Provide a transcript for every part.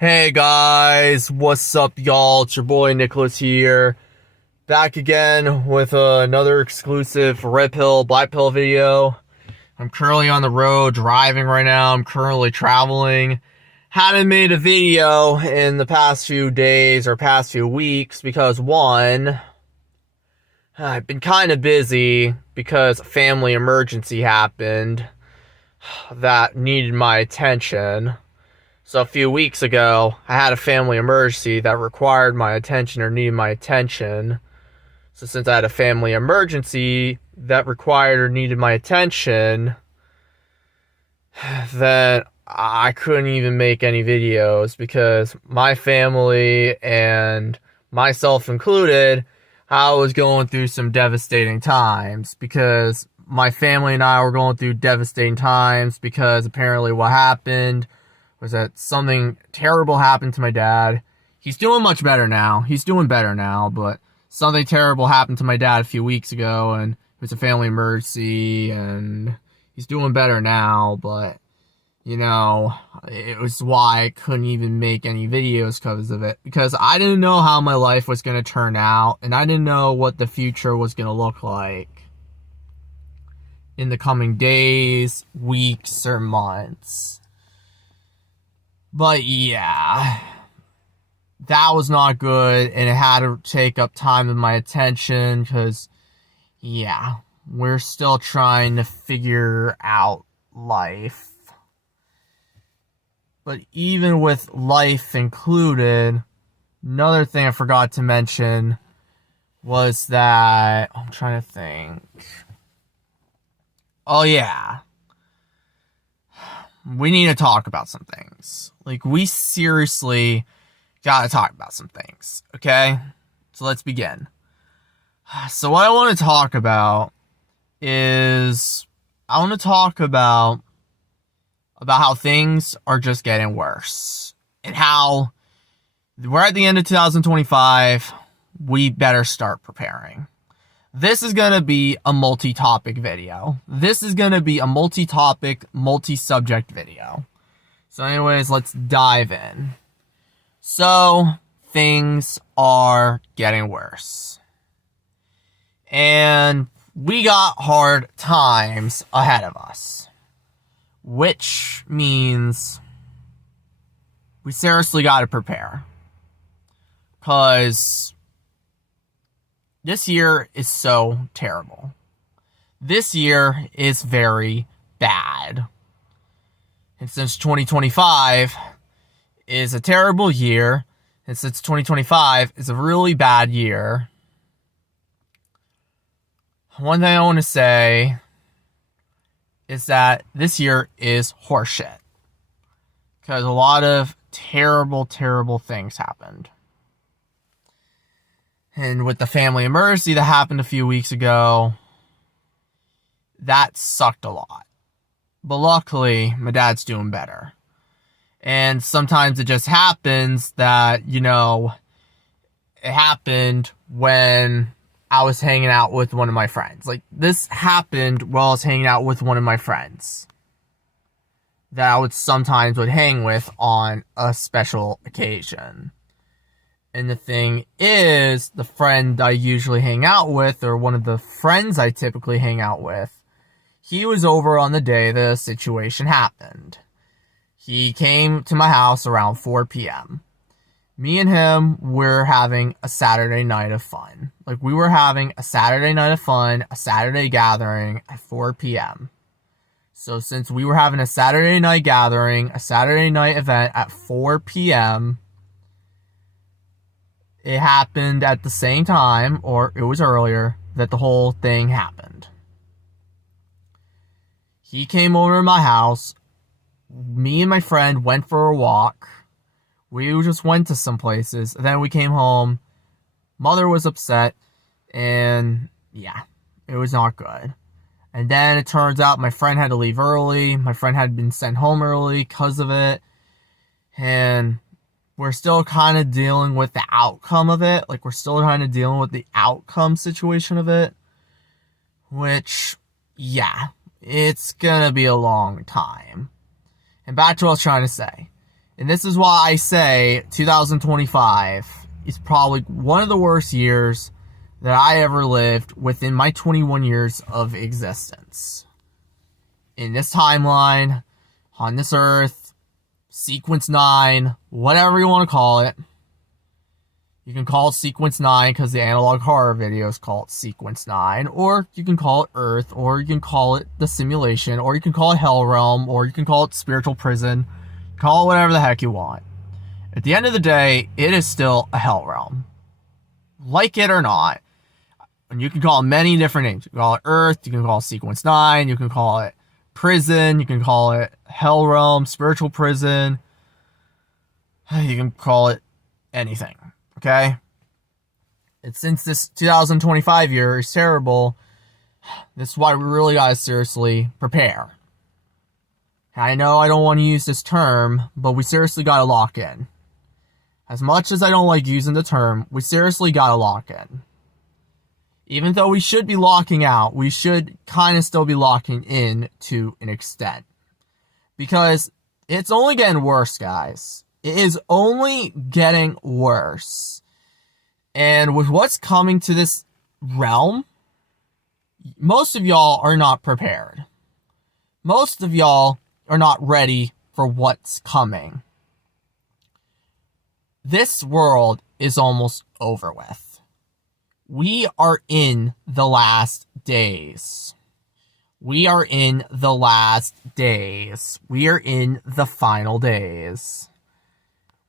Hey guys, what's up y'all? It's your boy Nicholas here. Back again with another exclusive Red Pill, Black Pill video. I'm currently on the road driving right now. I'm currently traveling. Hadn't made a video in the past few days or past few weeks because one, I've been kind of busy because a family emergency happened that needed my attention. So a few weeks ago, I had a family emergency that required my attention or needed my attention. So since I had a family emergency that required or needed my attention, then I couldn't even make any videos because my family and myself included, I was going through some devastating times because my family and I were going through devastating times because apparently what happened was that something terrible happened to my dad. He's doing much better now. He's doing better now, but something terrible happened to my dad a few weeks ago, and it was a family emergency, and he's doing better now, but, you know, it was why I couldn't even make any videos because of it, because I didn't know how my life was going to turn out, and I didn't know what the future was going to look like in the coming days, weeks, or months. But yeah, that was not good, and it had to take up time of my attention because, yeah, we're still trying to figure out life. But even with life included, another thing I forgot to mention was that, I'm trying to think. Oh yeah. We need to talk about some things. Like, we seriously gotta talk about some things, okay? So let's begin. So what I want to talk about is, I want to talk about how things are just getting worse. And how we're at the end of 2025, we better start preparing. This is going to be a multi-topic video. This is going to be a multi-topic, multi-subject video. So anyways, let's dive in. So, things are getting worse. And we got hard times ahead of us. Which means we seriously got to prepare. Because this year is so terrible. This year is very bad. And since 2025 is a terrible year, and since 2025 is a really bad year, one thing I want to say is that this year is horseshit. Because a lot of terrible, terrible things happened. And with the family emergency that happened a few weeks ago, that sucked a lot. But luckily, my dad's doing better. And sometimes it just happens that, you know, it happened when I was hanging out with one of my friends. Like, this happened while I was hanging out with one of my friends that I would sometimes hang with on a special occasion. And the thing is, the friend I usually hang out with, or one of the friends I typically hang out with, he was over on the day the situation happened. He came to my house around 4 p.m. Me and him were having a Saturday night of fun. Like, we were having a Saturday night of fun, a Saturday gathering at 4 p.m. So since we were having a Saturday night gathering, a Saturday night event at 4 p.m., it happened at the same time, or it was earlier, that the whole thing happened. He came over to my house. Me and my friend went for a walk. We just went to some places. Then we came home. Mother was upset. And yeah, it was not good. And then it turns out my friend had to leave early. My friend had been sent home early because of it. And we're still kind of dealing with the outcome of it. Like, we're still kind of dealing with the outcome situation of it. Which, yeah, it's gonna be a long time. And back to what I was trying to say, And this is why I say 2025 is probably one of the worst years that I ever lived within my 21 years of existence. In this timeline, on this earth, Sequence 9, whatever you want to call it. You can call it Sequence 9 because the analog horror videos call it Sequence 9, or you can call it Earth, or you can call it the simulation, or you can call it Hell Realm, or you can call it spiritual prison. Call it whatever the heck you want. At the end of the day, it is still a Hell Realm. Like it or not. And you can call it many different names. You can call it Earth, you can call it Sequence 9, you can call it prison, you can call it Hell Realm, spiritual prison. You can call it anything. Okay? And since this 2025 year is terrible, this is why we really gotta seriously prepare. I know I don't want to use this term, but we seriously gotta lock in. As much as I don't like using the term, we seriously gotta lock in. Even though we should be locking out, we should kind of still be locking in to an extent. Because it's only getting worse, guys. It is only getting worse. And with what's coming to this realm, most of y'all are not prepared. Most of y'all are not ready for what's coming. This world is almost over with. We are in the last days. We are in the last days. We are in the final days.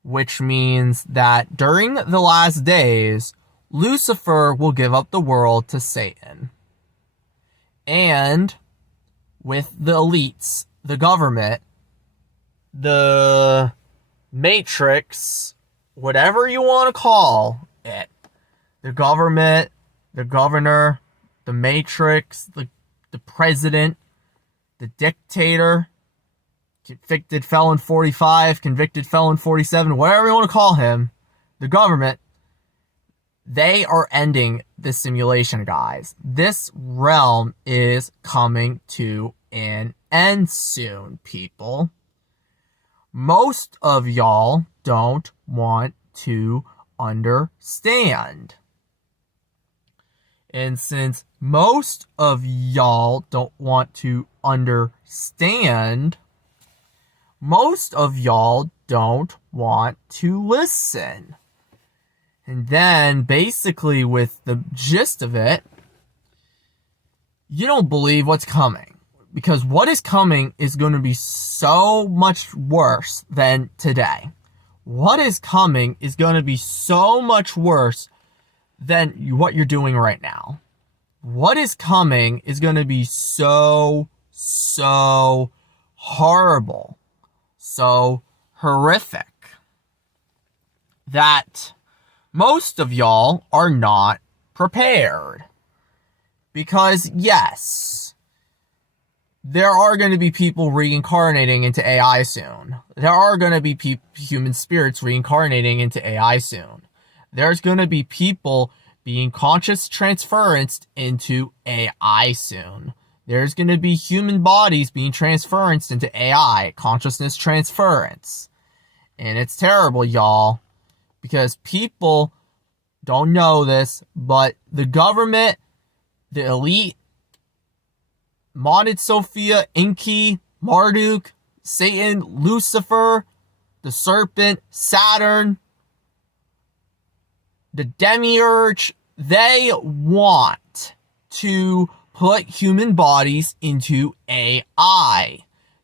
Which means that during the last days, Lucifer will give up the world to Satan. And with the elites, the government, the Matrix, whatever you want to call it, the government, the governor, the Matrix, the president, the dictator, convicted felon 45, convicted felon 47, whatever you want to call him, the government, they are ending this simulation, guys. This realm is coming to an end soon, people. Most of y'all don't want to understand. And since most of y'all don't want to understand, most of y'all don't want to listen. And then, basically, with the gist of it, you don't believe what's coming. Because what is coming is going to be so much worse than today. What is coming is going to be so much worse than what you're doing right now. What is coming is going to be so horrible. So horrific that most of y'all are not prepared. Because yes, there are going to be people reincarnating into AI soon. There are going to be human spirits reincarnating into AI soon. There's going to be people being conscious transferenced into AI soon. There's going to be human bodies being transferenced into AI, consciousness transference. And it's terrible, y'all, because people don't know this, but the government, the elite, Modded Sophia, Enki, Marduk, Satan, Lucifer, the serpent, Saturn, the demiurge, they want to put human bodies into AI.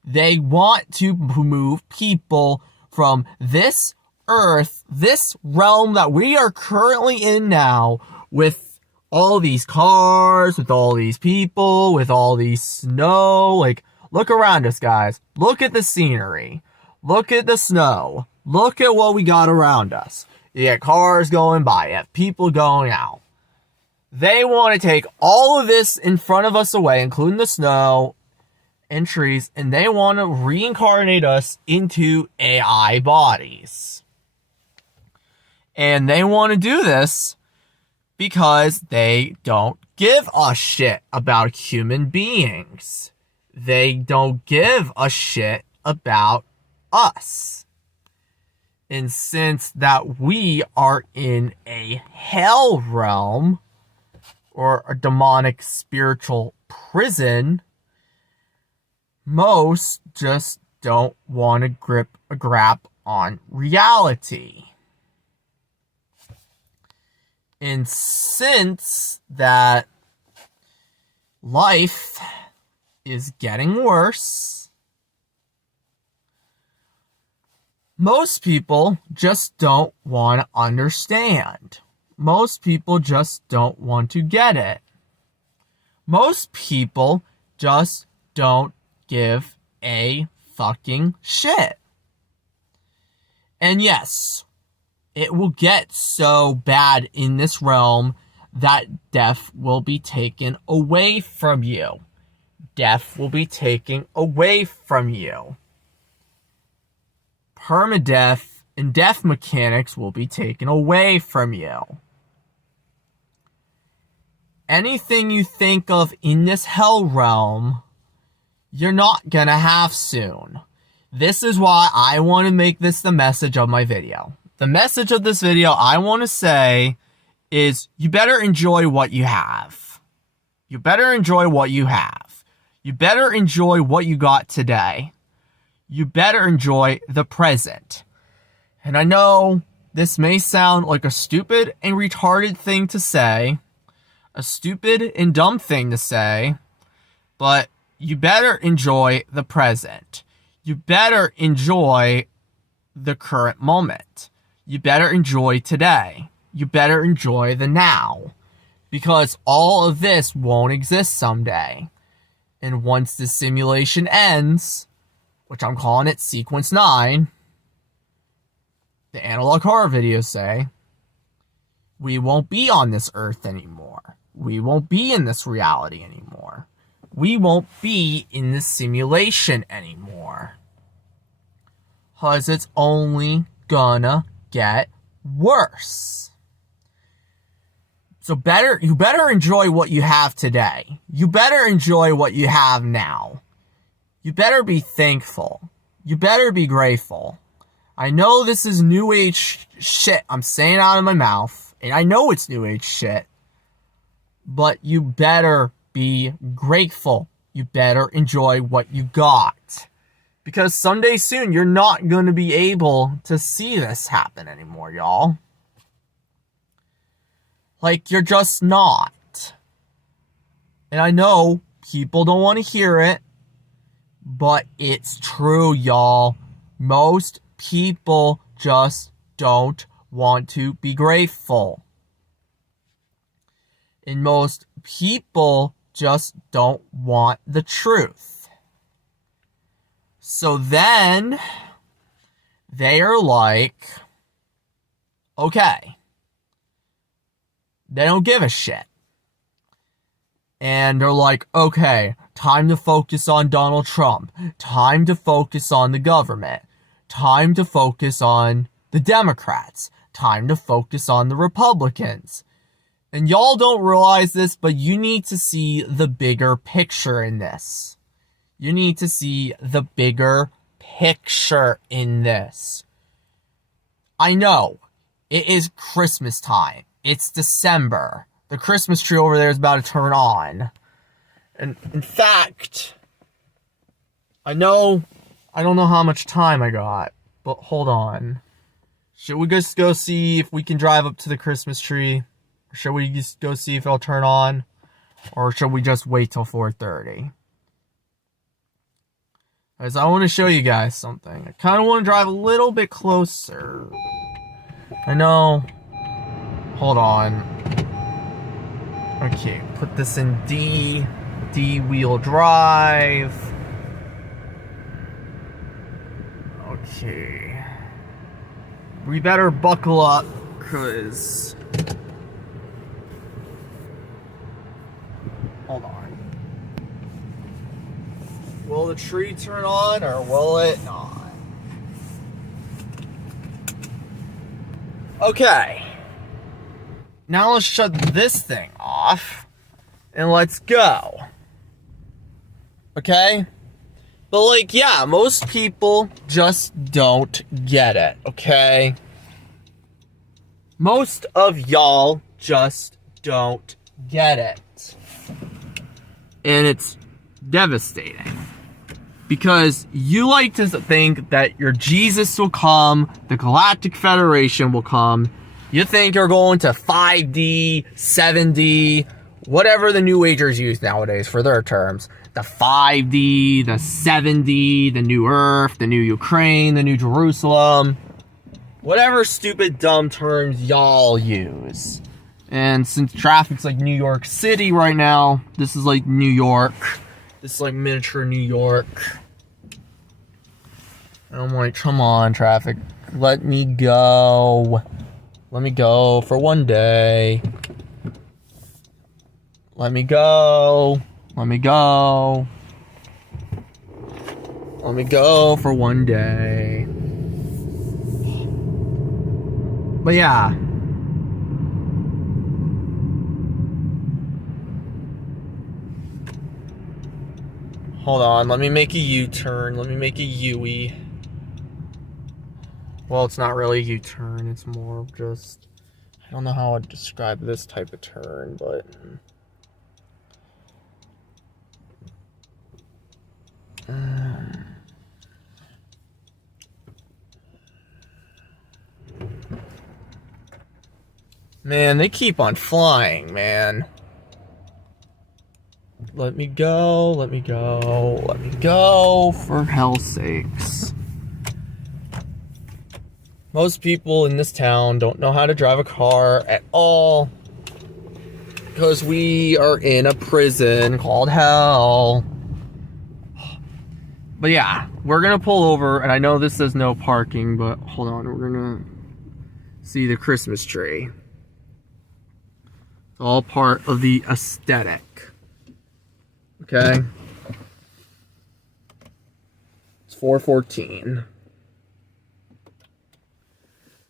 They want to move people from this earth, this realm that we are currently in now, with all these cars, with all these people, with all these snow. Like, look around us, guys. Look at the scenery. Look at the snow. Look at what we got around us. You got cars going by. You have people going out. They want to take all of this in front of us away, including the snow and trees, and they want to reincarnate us into AI bodies. And they want to do this because they don't give a shit about human beings. They don't give a shit about us. And since that we are in a hell realm, or a demonic spiritual prison, most just don't want to grip a grab on reality. And since that life is getting worse, most people just don't want to understand. Most people just don't want to get it. Most people just don't give a fucking shit. And yes, it will get so bad in this realm that death will be taken away from you. Death will be taken away from you. Permadeath and death mechanics will be taken away from you. Anything you think of in this hell realm, you're not gonna have soon. This is why I want to make this the message of my video. The message of this video I want to say is you better enjoy what you have. You better enjoy what you have. You better enjoy what you got today. You better enjoy the present. And I know this may sound like a stupid and retarded thing to say, a stupid and dumb thing to say, but you better enjoy the present. You better enjoy the current moment. You better enjoy today. You better enjoy the now. Because all of this won't exist someday. And once this simulation ends, which I'm calling it Sequence 9, the Analog Horror videos say, we won't be on this earth anymore. We won't be in this reality anymore. We won't be in this simulation anymore. Because it's only gonna get worse. So you better enjoy what you have today. You better enjoy what you have now. You better be thankful. You better be grateful. I know this is new age shit I'm saying out of my mouth. And I know it's new age shit. But you better be grateful. You better enjoy what you got. Because someday soon, you're not going to be able to see this happen anymore, y'all. Like, you're just not. And I know people don't want to hear it. But it's true, y'all. Most people just don't want to be grateful. And most people just don't want the truth. So then, they are like, okay. They don't give a shit. And they're like, okay, time to focus on Donald Trump. Time to focus on the government. Time to focus on the Democrats. Time to focus on the Republicans. And y'all don't realize this, but you need to see the bigger picture in this. You need to see the bigger picture in this. I know, it is Christmas time. It's December. The Christmas tree over there is about to turn on. And in fact, I don't know how much time I got, but hold on. Should we just go see if we can drive up to the Christmas tree? Or should we just go see if it'll turn on? Or should we just wait till 4:30? Because I want to show you guys something. I kind of want to drive a little bit closer. I know. Hold on. Okay, put this in D wheel drive. Okay. We better buckle up, cause hold on. Will the tree turn on or will it not? Okay. Now let's shut this thing off and let's go. Okay? But, like, yeah, most people just don't get it, okay? Most of y'all just don't get it. And it's devastating. Because you like to think that your Jesus will come, the Galactic Federation will come. You think you're going to 5D, 7D, whatever the New Agers use nowadays for their terms. The 5D, the 7D, the New Earth, the New Ukraine, the New Jerusalem. Whatever stupid, dumb terms y'all use. And since traffic's like New York City right now, this is like New York. This is like miniature New York. And I'm like, come on, traffic. Let me go. Let me go for one day. Let me go. Let me go. Let me go for one day. But yeah. Hold on, let me make a U-turn. Let me make a U-ey. Well, it's not really a U-turn. It's more of just... I don't know how I'd describe this type of turn, but... Man, they keep on flying, man. Let me go, let me go, let me go, for hell's sakes. Most people in this town don't know how to drive a car at all. Because we are in a prison called hell. But yeah, we're gonna pull over, and I know this says no parking, but hold on, we're gonna see the Christmas tree. It's all part of the aesthetic. Okay? It's 4:14.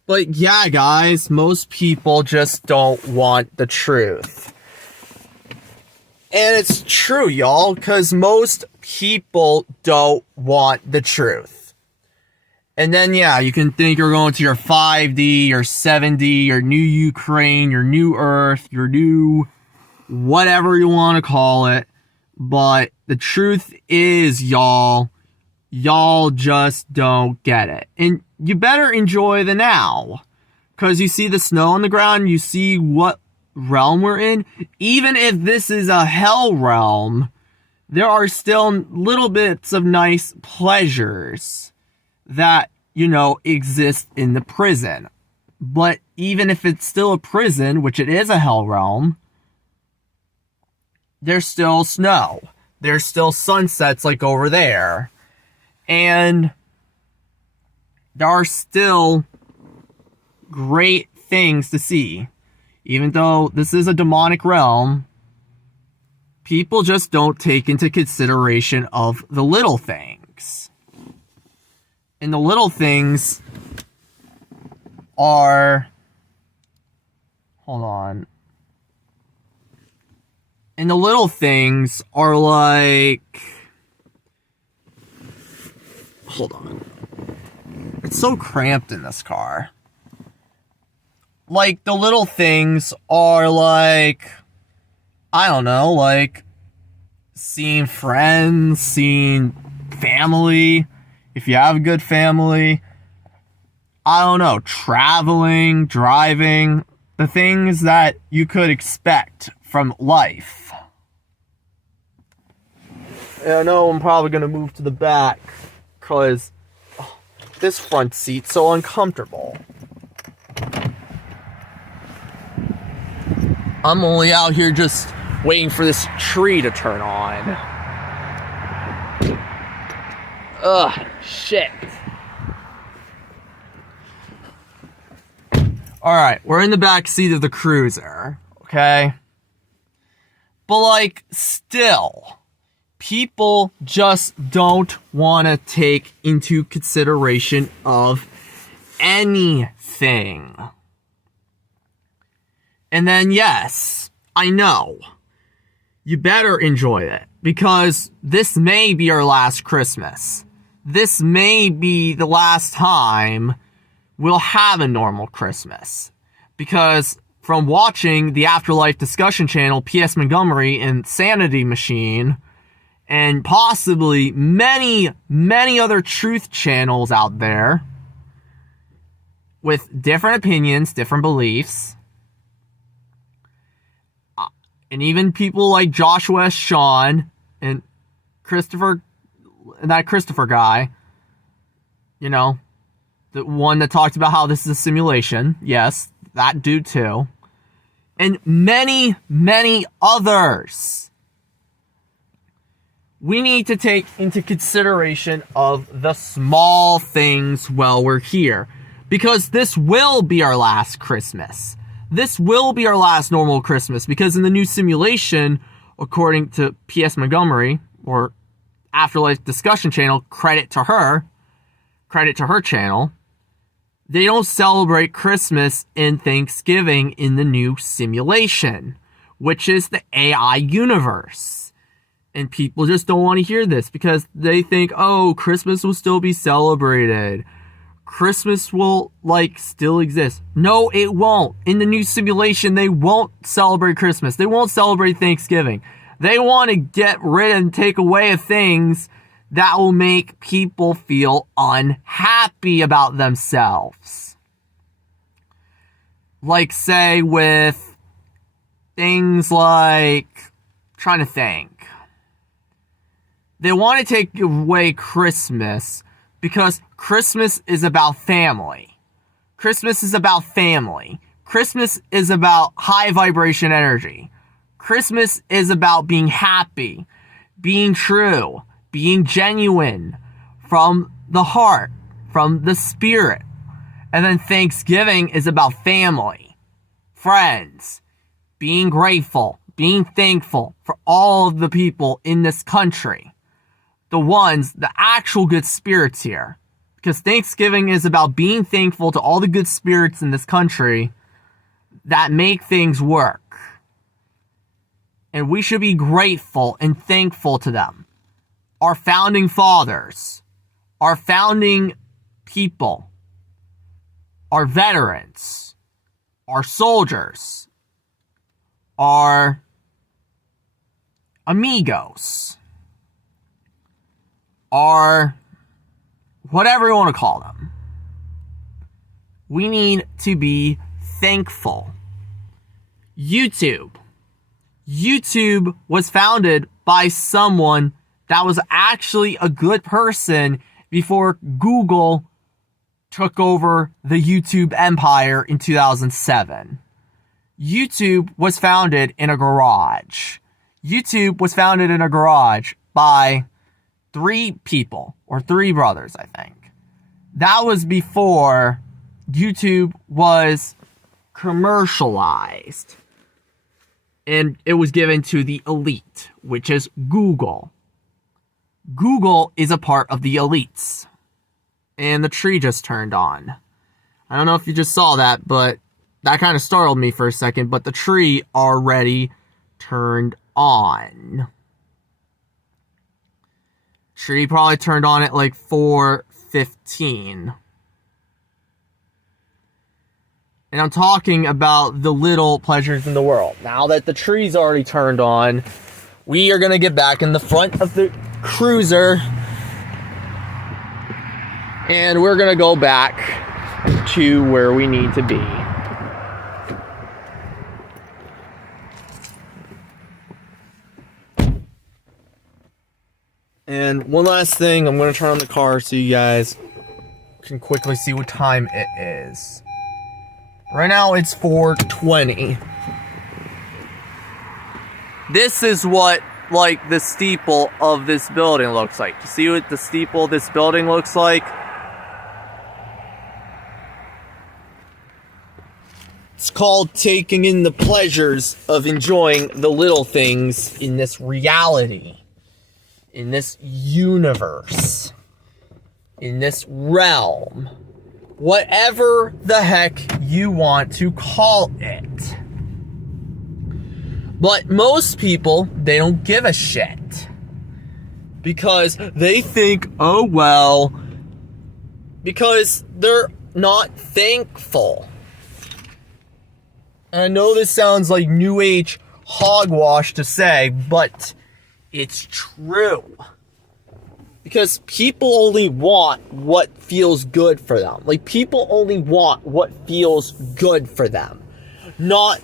But yeah, guys, most people just don't want the truth. And it's true, y'all, because most people don't want the truth. And then, yeah, you can think you're going to your 5D, your 7D, your new Ukraine, your new Earth, your new whatever you want to call it. But the truth is, y'all just don't get it. And you better enjoy the now. Because you see the snow on the ground, you see what realm we're in. Even if this is a hell realm, there are still little bits of nice pleasures that, exist in the prison. But even if it's still a prison, which it is a hell realm, there's still snow. There's still sunsets like over there. And there are still great things to see. Even though this is a demonic realm, people just don't take into consideration of the little things. And the little things are... Hold on. And the little things are like... Hold on. It's so cramped in this car. Like, the little things are like... I don't know, like... seeing friends, seeing family. If you have a good family. I don't know, traveling, driving. The things that you could expect from life. And I know I'm probably going to move to the back. Because this front seat's so uncomfortable. I'm only out here just waiting for this tree to turn on. Ugh, shit. Alright, we're in the back seat of the cruiser, okay? But, like, still, people just don't want to take into consideration of anything. And then, yes, I know, you better enjoy it. because this may be our last Christmas. This may be the last time we'll have a normal Christmas. Because from watching the Afterlife discussion channel, P.S. Montgomery and Sanity Machine, and possibly many, many other truth channels out there with different opinions, different beliefs, and even people like Joshua S. Sean and that Christopher guy, you know, the one that talked about how this is a simulation. Yes, that dude too. And many, many others. We need to take into consideration of the small things while we're here. Because this will be our last Christmas. This will be our last normal Christmas. Because in the new simulation, according to P.S. Montgomery, or Afterlife discussion channel, credit to her channel, they don't celebrate Christmas and Thanksgiving in the new simulation, which is the AI universe. And people just don't want to hear this because they think, oh, Christmas will still be celebrated. Christmas will, still exist. No, it won't. In the new simulation, they won't celebrate Christmas. They won't celebrate Thanksgiving. They want to get rid and take away of things that will make people feel unhappy about themselves. Like, say, with things like, trying to think. They want to take away Christmas because Christmas is about family. Christmas is about family. Christmas is about high vibration energy. Christmas is about being happy, being true, being genuine from the heart, from the spirit. And then Thanksgiving is about family, friends, being grateful, being thankful for all of the people in this country. The actual good spirits here. Because Thanksgiving is about being thankful to all the good spirits in this country that make things work. And we should be grateful and thankful to them. Our founding fathers, our founding people, our veterans, our soldiers, our amigos, our whatever you want to call them. We need to be thankful. YouTube was founded by someone that was actually a good person before Google took over the YouTube empire in 2007. YouTube was founded in a garage. YouTube was founded in a garage by 3 people, or 3 brothers, I think. That was before YouTube was commercialized. And it was given to the elite, which is Google. Google is a part of the elites. And the tree just turned on. I don't know if you just saw that, but that kind of startled me for a second. But the tree already turned on. Tree probably turned on at 4:15. And I'm talking about the little pleasures in the world. Now that the tree's already turned on, we are going to get back in the front of the cruiser. And we're going to go back to where we need to be. And one last thing, I'm going to turn on the car so you guys can quickly see what time it is. Right now it's 4:20. This is what, the steeple of this building looks like. You see what the steeple of this building looks like? It's called taking in the pleasures of enjoying the little things in this reality, in this universe, in this realm. Whatever the heck you want to call it. But most people, they don't give a shit. because they think, oh well, because they're not thankful. And I know this sounds like New Age hogwash to say, but it's true. Because people only want what feels good for them. Like, people only want what feels good for them. Not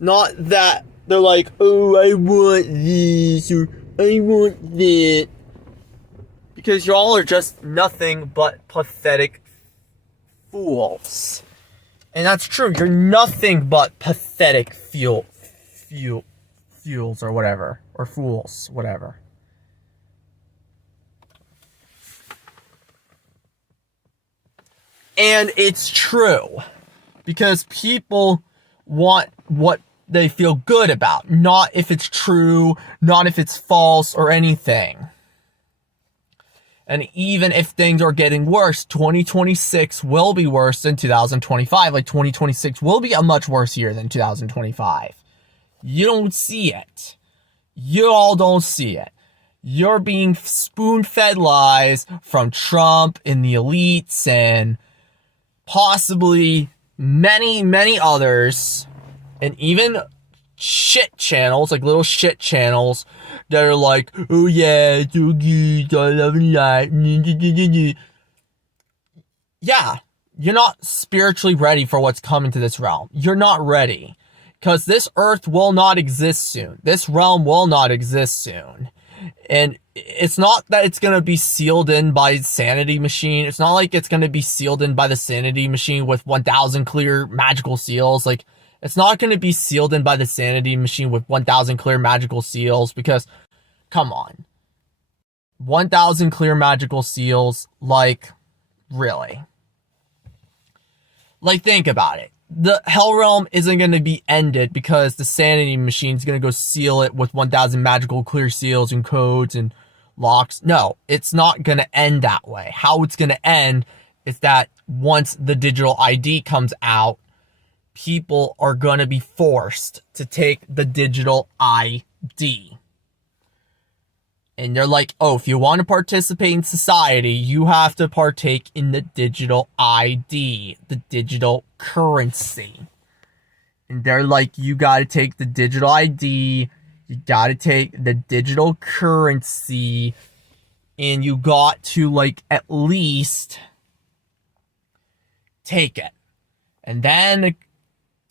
that they're like, oh, I want this, or I want that. Because y'all are just nothing but pathetic fools. And that's true. You're nothing but pathetic fuels or whatever. Or fools, whatever. And it's true. Because people want what they feel good about. Not if it's true, not if it's false or anything. And even if things are getting worse, 2026 will be worse than 2025. Like, 2026 will be a much worse year than 2025. You don't see it. You all don't see it. You're being spoon-fed lies from Trump and the elites and possibly many, many others. And even shit channels, like little shit channels that are like, oh yeah, it's so good, I love it. Yeah, you're not spiritually ready for what's coming to this realm. You're not ready. Because this earth will not exist soon. This realm will not exist soon. And it's not that it's going to be sealed in by Sanity Machine. It's not like it's going to be sealed in by the Sanity Machine with 1,000 clear magical seals. Like, it's not going to be sealed in by the Sanity Machine with 1,000 clear magical seals because, come on. 1,000 clear magical seals, like, really? Like, think about it. The Hell Realm isn't going to be ended because the Sanity Machine is going to go seal it with 1,000 magical clear seals and codes and locks. No, it's not going to end that way. How it's going to end is that once the digital ID comes out, people are going to be forced to take the digital ID. And they're like, oh, if you want to participate in society, you have to partake in the digital ID, the digital currency. And they're like, you got to take the digital ID, you got to take the digital currency, and you got to, like, at least take it. And then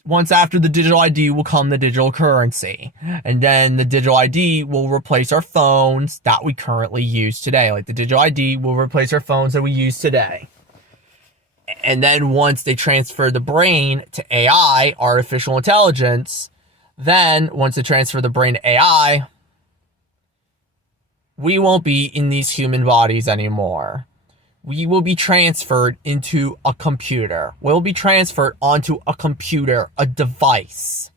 once after the digital ID will come the digital currency. And then the digital ID will replace our phones that we currently use today. Like, the digital ID will replace our phones that we use today. And then once they transfer the brain to AI, artificial intelligence, then once they transfer the brain to AI, we won't be in these human bodies anymore. We will be transferred into a computer. We'll be transferred onto a computer, a device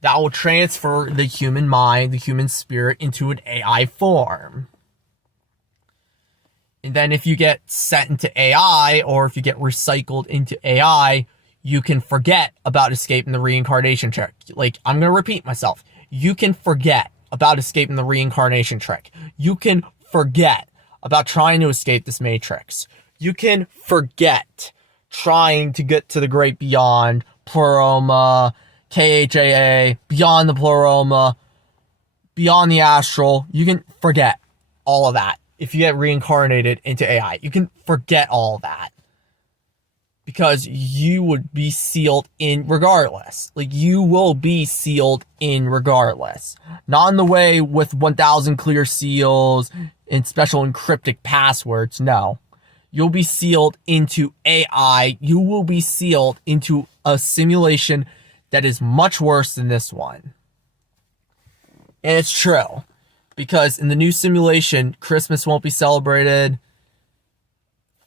that will transfer the human mind, the human spirit into an AI form. And then if you get sent into AI, or if you get recycled into AI, you can forget about escaping the reincarnation trick. Like, I'm going to repeat myself. You can forget about escaping the reincarnation trick. You can forget about trying to escape this matrix. You can forget trying to get to the great beyond, Pleroma, KHAA, beyond the Pleroma, beyond the astral. You can forget all of that if you get reincarnated into AI. You can forget all of that. Because you would be sealed in regardless. Like, you will be sealed in regardless. Not in the way with 1,000 clear seals and special encryptic passwords. No. You'll be sealed into AI. You will be sealed into a simulation that is much worse than this one. And it's true. Because in the new simulation, Christmas won't be celebrated.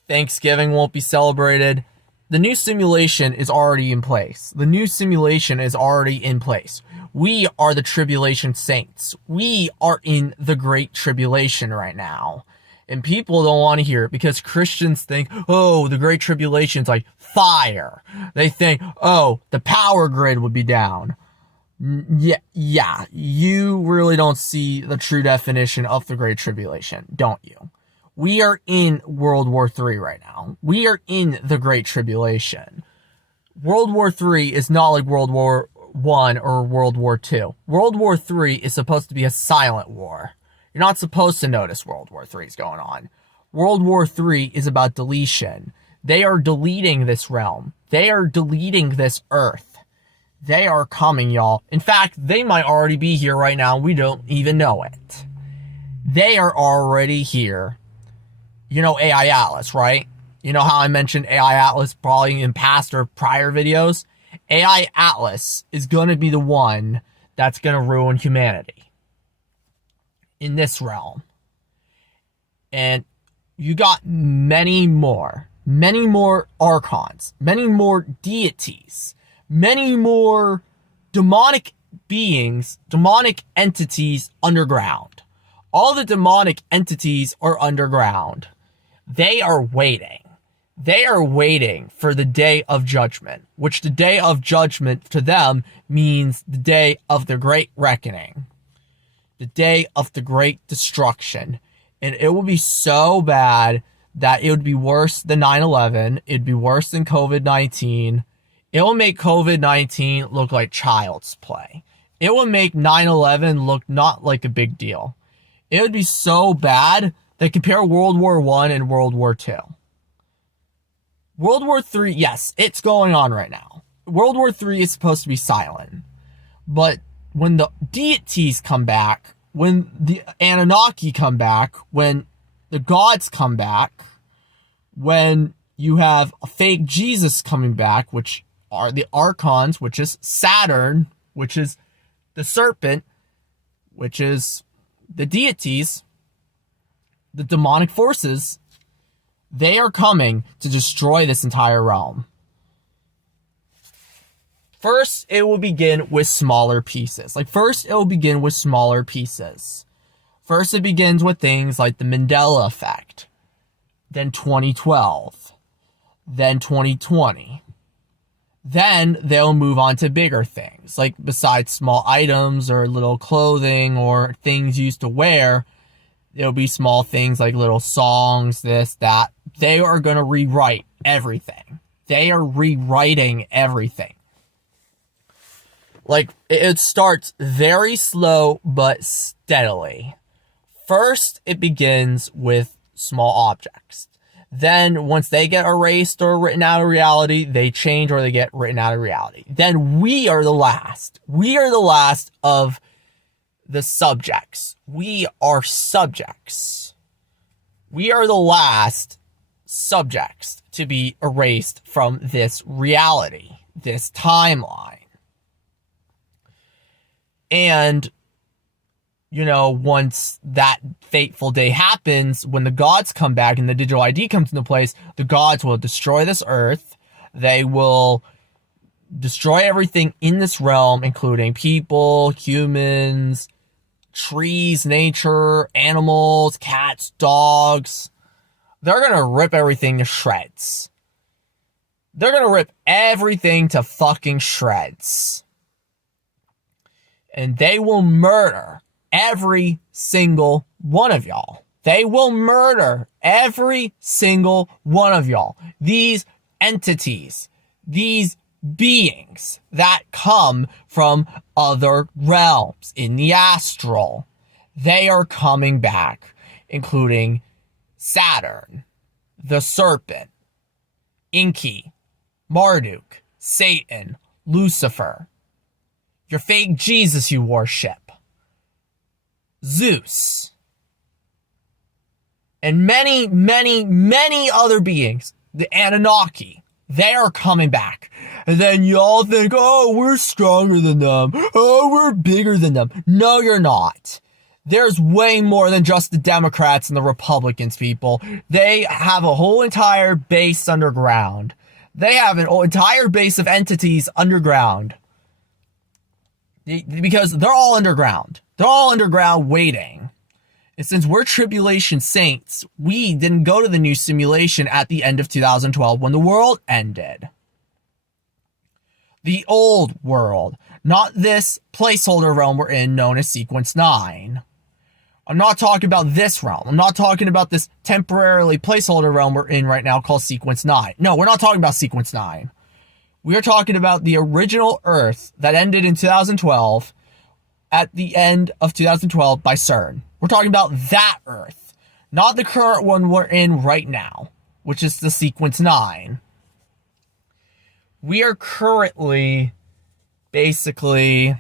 Thanksgiving won't be celebrated. The new simulation is already in place. The new simulation is already in place. We are the tribulation saints. We are in the great tribulation right now. And people don't want to hear it because Christians think, oh, the great tribulation's like fire. They think, oh, the power grid would be down. Yeah, you really don't see the true definition of the Great Tribulation, don't you? We are in World War III right now. We are in the Great Tribulation. World War III is not like World War I or World War II. World War III is supposed to be a silent war. You're not supposed to notice World War III is going on. World War III is about deletion. They are deleting this realm. They are deleting this earth. They are coming, y'all. In fact, they might already be here right now. We don't even know it. They are already here. You know AI Atlas, right? You know how I mentioned AI Atlas probably in past or prior videos? AI Atlas is going to be the one that's going to ruin humanity in this realm. And you got many more archons, many more deities, many more demonic beings, demonic entities underground. All the demonic entities are underground. They are waiting. They are waiting for the day of judgment, which the day of judgment to them means the day of the great reckoning, the day of the great destruction. And it will be so bad that it would be worse than 9/11. It'd be worse than COVID-19. It will make COVID-19 look like child's play. It will make 9/11 look not like a big deal. It would be so bad that compare World War I and World War II. World War III, yes, it's going on right now. World War III is supposed to be silent. But when the deities come back, when the Anunnaki come back, when the gods come back, when you have a fake Jesus coming back, which are the archons, which is Saturn, which is the serpent, which is the deities, the demonic forces, they are coming to destroy this entire realm. First, it will begin with smaller pieces. First, it begins with things like the Mandela effect, then 2012, then 2020. Then they'll move on to bigger things, like besides small items or little clothing or things used to wear, there'll be small things like little songs, this, that. They are going to rewrite everything. They are rewriting everything. It starts very slow but steadily. First, it begins with small objects. Then, once they get erased or written out of reality, they change or they get written out of reality. Then we are the last. We are the last of the subjects. We are subjects. We are the last subjects to be erased from this reality, this timeline. And once that fateful day happens, when the gods come back and the digital ID comes into place, the gods will destroy this earth. They will destroy everything in this realm, including people, humans, trees, nature, animals, cats, dogs. They're going to rip everything to shreds. They're going to rip everything to fucking shreds. And they will murder every single one of y'all. They will murder every single one of y'all. These entities, these beings that come from other realms in the astral, they are coming back, including Saturn, the serpent, Enki, Marduk, Satan, Lucifer, your fake Jesus you worship, Zeus, and many, many, many other beings, the Anunnaki, they are coming back. And then y'all think, oh, we're stronger than them. Oh, we're bigger than them. No, you're not. There's way more than just the Democrats and the Republicans, people. They have a whole entire base underground. They have an entire base of entities underground. Because they're all underground. They're all underground waiting. And since we're tribulation saints, we didn't go to the new simulation at the end of 2012 when the world ended. The old world, not this placeholder realm we're in known as Sequence 9. I'm not talking about this realm. I'm not talking about this temporarily placeholder realm we're in right now called Sequence 9. No, we're not talking about Sequence 9. We are talking about the original Earth that ended in 2012 at the end of 2012 by CERN. We're talking about that Earth, not the current one we're in right now, which is the Sequence 9. We are currently basically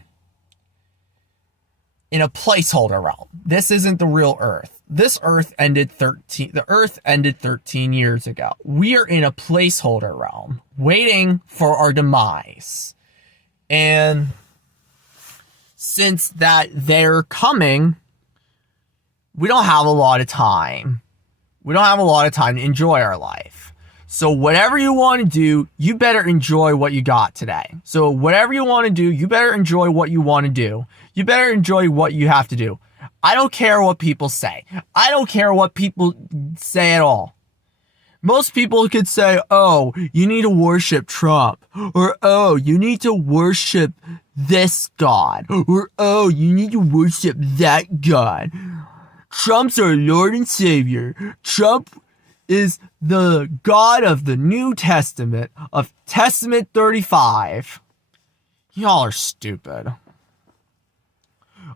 in a placeholder realm. This isn't the real Earth. The Earth ended 13 years ago. We are in a placeholder realm, waiting for our demise. And since that they're coming, we don't have a lot of time. We don't have a lot of time to enjoy our life. So whatever you want to do, you better enjoy what you got today. So whatever you want to do, you better enjoy what you want to do. You better enjoy what you have to do. I don't care what people say. I don't care what people say at all. Most people could say, oh, you need to worship Trump. Or, oh, you need to worship this God. Or, oh, you need to worship that God. Trump's our Lord and Savior. Trump is the God of the New Testament, of Testament 35. Y'all are stupid.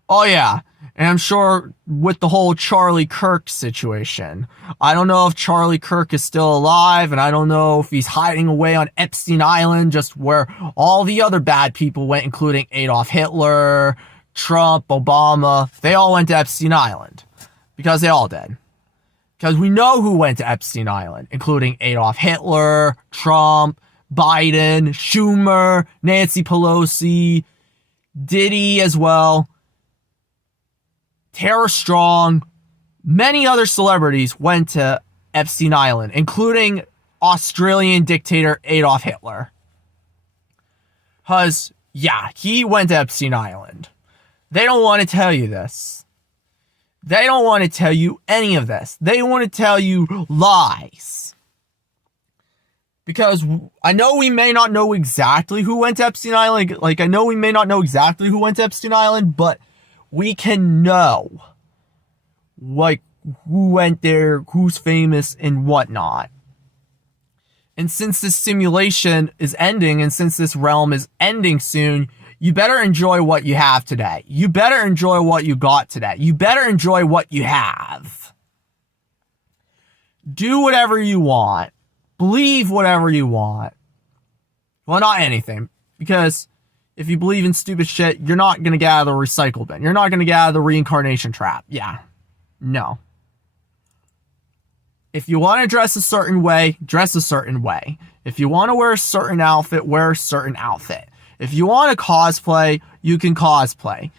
Oh yeah, and I'm sure with the whole Charlie Kirk situation, I don't know if Charlie Kirk is still alive, and I don't know if he's hiding away on Epstein Island, just where all the other bad people went, including Adolf Hitler, Trump, Obama. They all went to Epstein Island. Because they all did. Because we know who went to Epstein Island, including Adolf Hitler, Trump, Biden, Schumer, Nancy Pelosi, Diddy as well, Tara Strong, many other celebrities went to Epstein Island, including Australian dictator Adolf Hitler. Because, yeah, he went to Epstein Island. They don't want to tell you this. They don't want to tell you any of this. They want to tell you lies. Because I know we may not know exactly who went to Epstein Island. Like, I know we may not know exactly who went to Epstein Island, but we can know, like, who went there, who's famous, and whatnot. And since this simulation is ending, and since this realm is ending soon, you better enjoy what you have today. You better enjoy what you got today. You better enjoy what you have. Do whatever you want. Believe whatever you want. Well, not anything. Because if you believe in stupid shit, you're not going to get out of the recycle bin. You're not going to get out of the reincarnation trap. Yeah. No. If you want to dress a certain way, dress a certain way. If you want to wear a certain outfit, wear a certain outfit. If you want to cosplay, you can cosplay.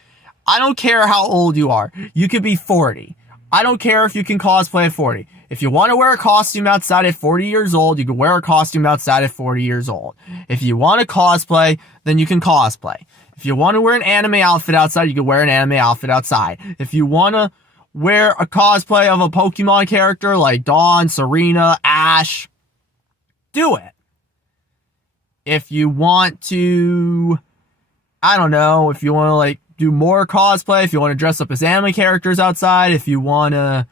I don't care how old you are. You could be 40. I don't care if you can cosplay at 40. If you want to wear a costume outside at 40 years old, you can wear a costume outside at 40 years old. If you want to cosplay, then you can cosplay. If you want to wear an anime outfit outside, you can wear an anime outfit outside. If you want to wear a cosplay of a Pokemon character like Dawn, Serena, Ash, do it. If you want to, I don't know, if you want to like do more cosplay, if you want to dress up as anime characters outside, if you want to,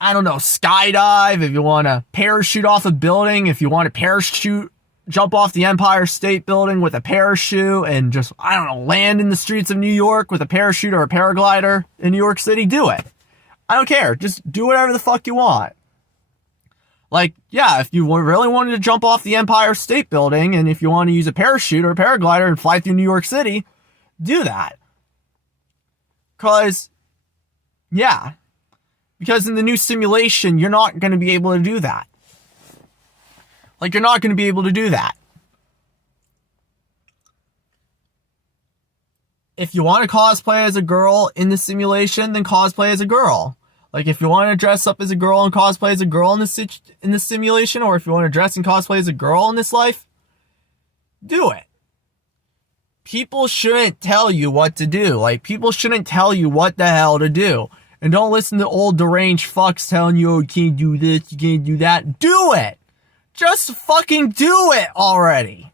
I don't know, skydive, if you want to parachute off a building, if you want to jump off the Empire State Building with a parachute and just, I don't know, land in the streets of New York with a parachute or a paraglider in New York City, do it. I don't care. Just do whatever the fuck you want. Like, yeah, if you really wanted to jump off the Empire State Building and if you want to use a parachute or a paraglider and fly through New York City, do that. Because in the new simulation, you're not going to be able to do that. Like, you're not going to be able to do that. If you want to cosplay as a girl in the simulation, then cosplay as a girl. Like, if you want to dress up as a girl and cosplay as a girl in the simulation, or if you want to dress and cosplay as a girl in this life, do it. People shouldn't tell you what to do. Like, people shouldn't tell you what the hell to do. And don't listen to old deranged fucks telling you, oh, you can't do this, you can't do that. Do it! Just fucking do it already!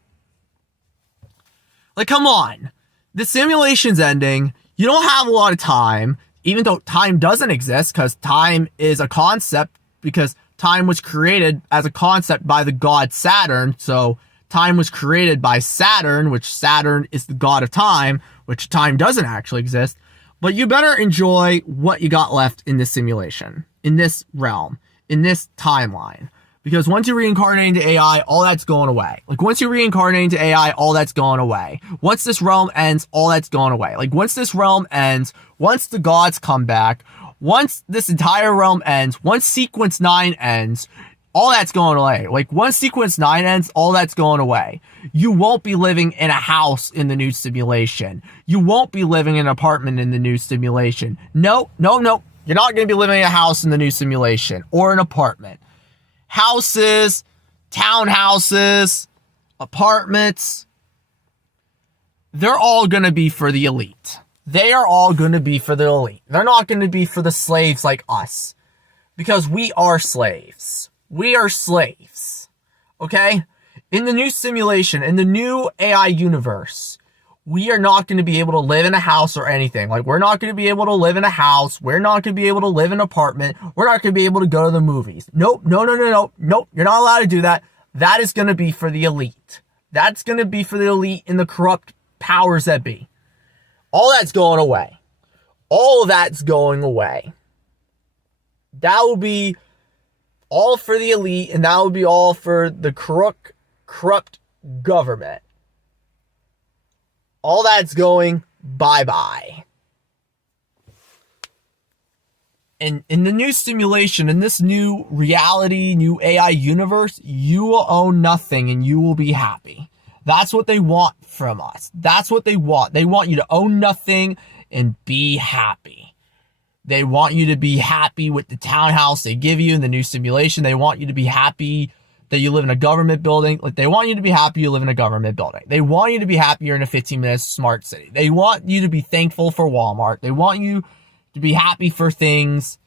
Like, come on. The simulation's ending. You don't have a lot of time, even though time doesn't exist, because time is a concept, because time was created as a concept by the god Saturn. So time was created by Saturn, which Saturn is the god of time, which time doesn't actually exist. But you better enjoy what you got left in this simulation, in this realm, in this timeline. Because once you reincarnate into AI, all that's going away. Like, once you reincarnate into AI, all that's going away. Once this realm ends, all that's going away. Like, once this realm ends, once the gods come back, once this entire realm ends, once Sequence 9 ends, all that's going away. Like, once Sequence 9 ends, all that's going away. You won't be living in a house in the new simulation. You won't be living in an apartment in the new simulation. No. You're not going to be living in a house in the new simulation or an apartment. Houses, townhouses, apartments, they're all going to be for the elite. They are all going to be for the elite. They're not going to be for the slaves like us. Because we are slaves. We are slaves. Okay? In the new simulation, in the new AI universe, we are not going to be able to live in a house or anything. Like, we're not going to be able to live in a house. We're not going to be able to live in an apartment. We're not going to be able to go to the movies. Nope. No. You're not allowed to do that. That is going to be for the elite. That's going to be for the elite and the corrupt powers that be. All that's going away. All that's going away. That will be all for the elite, and that will be all for the corrupt government. All that's going bye-bye. And in the new simulation, in this new reality, new AI universe, you will own nothing and you will be happy. That's what they want from us. That's what they want. They want you to own nothing and be happy. They want you to be happy with the townhouse they give you in the new simulation. They want you to be happy that you live in a government building. Like, they want you to be happy you live in a government building. They want you to be happy you're in a 15-minute smart city. They want you to be thankful for Walmart. They want you to be happy for things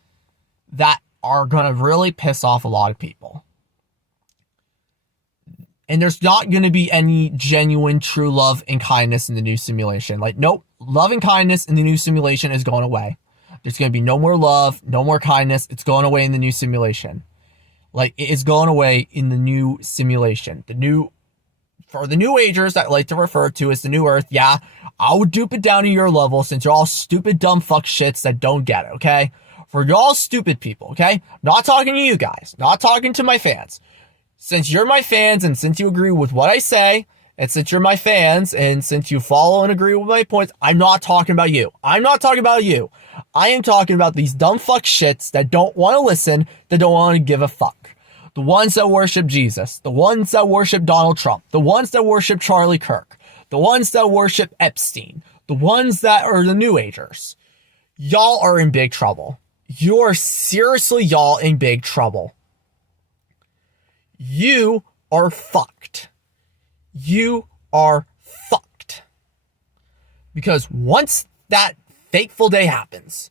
that are going to really piss off a lot of people. And there's not going to be any genuine true love and kindness in the new simulation. Like, nope, love and kindness in the new simulation is going away. There's going to be no more love, no more kindness. It's going away in the new simulation. Like, it is going away in the new simulation. For the new agers that like to refer to as the new Earth, yeah, I would dupe it down to your level since you're all stupid, dumb fuck shits that don't get it, okay? For y'all stupid people, okay? Not talking to you guys. Not talking to my fans. Since you're my fans and since you agree with what I say, and since you're my fans and since you follow and agree with my points, I'm not talking about you. I'm not talking about you. I am talking about these dumb fuck shits that don't want to listen, that don't want to give a fuck. The ones that worship Jesus, the ones that worship Donald Trump, the ones that worship Charlie Kirk, the ones that worship Epstein, the ones that are the New Agers. Y'all are in big trouble. You're seriously y'all in big trouble. You are fucked. You are fucked. Because once that fateful day happens,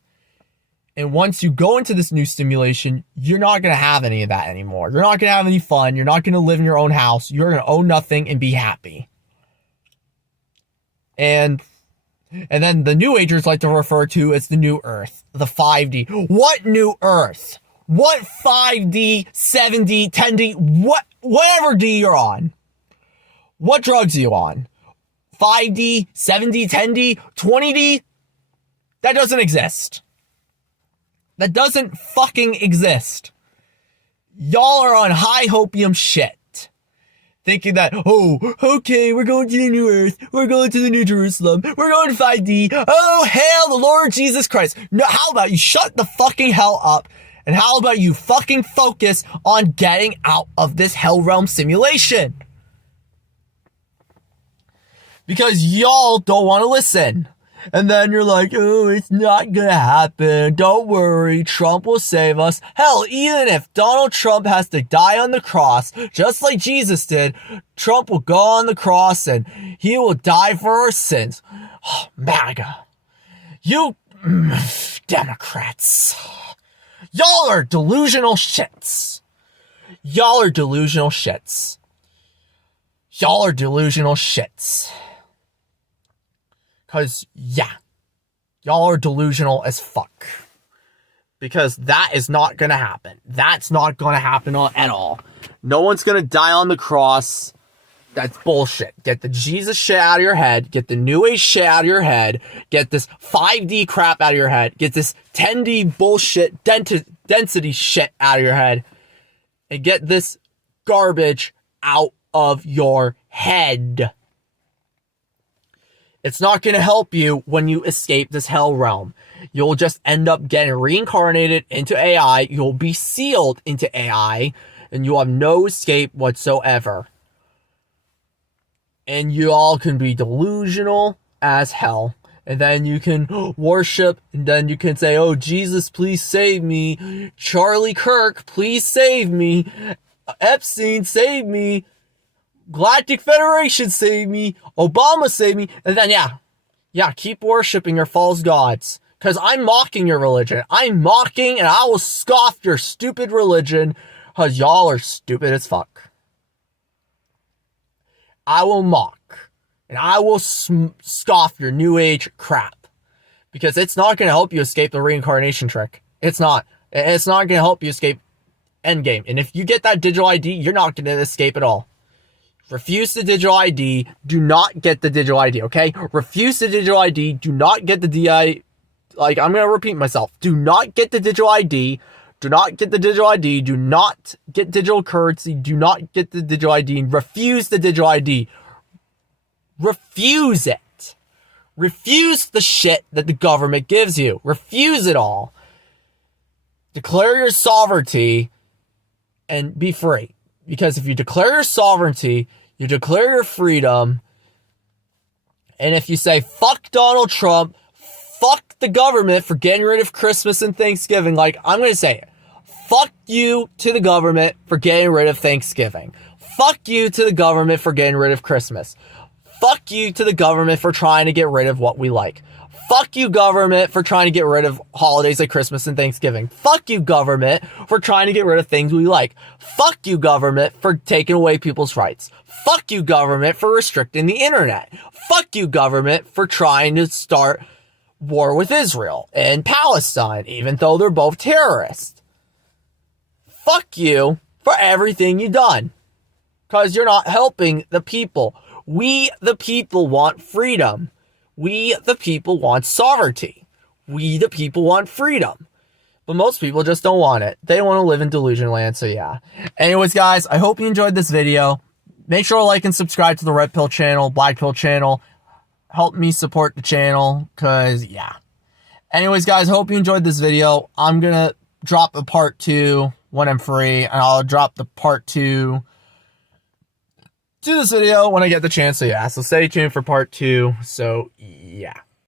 and once you go into this new simulation, you're not going to have any of that anymore. You're not going to have any fun. You're not going to live in your own house. You're going to own nothing and be happy. And then the New Agers like to refer to as the new Earth, the 5D. What new Earth? What 5D, 7D, 10D, whatever D you're on? What drugs are you on? 5D, 7D, 10D, 20D? That doesn't exist. That doesn't fucking exist. Y'all are on high hopium shit. Thinking that, oh, okay, we're going to the new Earth. We're going to the new Jerusalem. We're going to 5D. Oh, hail the Lord Jesus Christ. No, how about you shut the fucking hell up? And how about you fucking focus on getting out of this hell realm simulation? Because y'all don't want to listen. And then you're like, oh, it's not gonna happen. Don't worry, Trump will save us. Hell, even if Donald Trump has to die on the cross, just like Jesus did, Trump will go on the cross and he will die for our sins. Oh, MAGA. You Democrats. Y'all are delusional shits. Y'all are delusional shits. Y'all are delusional shits. Because, yeah, y'all are delusional as fuck. Because that is not going to happen. That's not going to happen at all. No one's going to die on the cross. That's bullshit. Get the Jesus shit out of your head. Get the New Age shit out of your head. Get this 5D crap out of your head. Get this 10D bullshit density shit out of your head. And get this garbage out of your head. It's not going to help you when you escape this hell realm. You'll just end up getting reincarnated into AI. You'll be sealed into AI. And you'll have no escape whatsoever. And you all can be delusional as hell. And then you can worship. And then you can say, oh, Jesus, please save me. Charlie Kirk, please save me. Epstein, save me. Galactic Federation, save me. Obama, save me. And then, yeah, keep worshiping your false gods. Because I'm mocking your religion. I'm mocking and I will scoff your stupid religion. Because y'all are stupid as fuck. I will mock. And I will scoff your New Age crap. Because it's not going to help you escape the reincarnation trick. It's not. It's not going to help you escape Endgame. And if you get that digital ID, you're not going to escape at all. Refuse the digital ID. Do not get the digital ID, okay? Refuse the digital ID. Do not get the DI. Like, I'm going to repeat myself. Do not get the digital ID. Do not get the digital ID. Do not get digital currency. Do not get the digital ID. Refuse the digital ID. Refuse it. Refuse the shit that the government gives you. Refuse it all. Declare your sovereignty and be free. Because if you declare your sovereignty, you declare your freedom, and if you say, fuck Donald Trump, fuck the government for getting rid of Christmas and Thanksgiving, like, I'm going to say it. Fuck you to the government for getting rid of Thanksgiving. Fuck you to the government for getting rid of Christmas. Fuck you to the government for trying to get rid of what we like. Fuck you, government, for trying to get rid of holidays like Christmas and Thanksgiving. Fuck you, government, for trying to get rid of things we like. Fuck you, government, for taking away people's rights. Fuck you, government, for restricting the internet. Fuck you, government, for trying to start war with Israel and Palestine, even though they're both terrorists. Fuck you for everything you've done. Because you're not helping the people. We, the people, want freedom. We, the people, want sovereignty. We, the people, want freedom. But most people just don't want it. They want to live in delusion land, so yeah. Anyways, guys, I hope you enjoyed this video. Make sure to like and subscribe to the Red Pill channel, Black Pill channel. Help me support the channel, because, yeah. Anyways, guys, hope you enjoyed this video. I'm going to drop a part 2 when I'm free, and I'll drop the part 2 to this video when I get the chance. So, yeah, so stay tuned for part 2. So, yeah.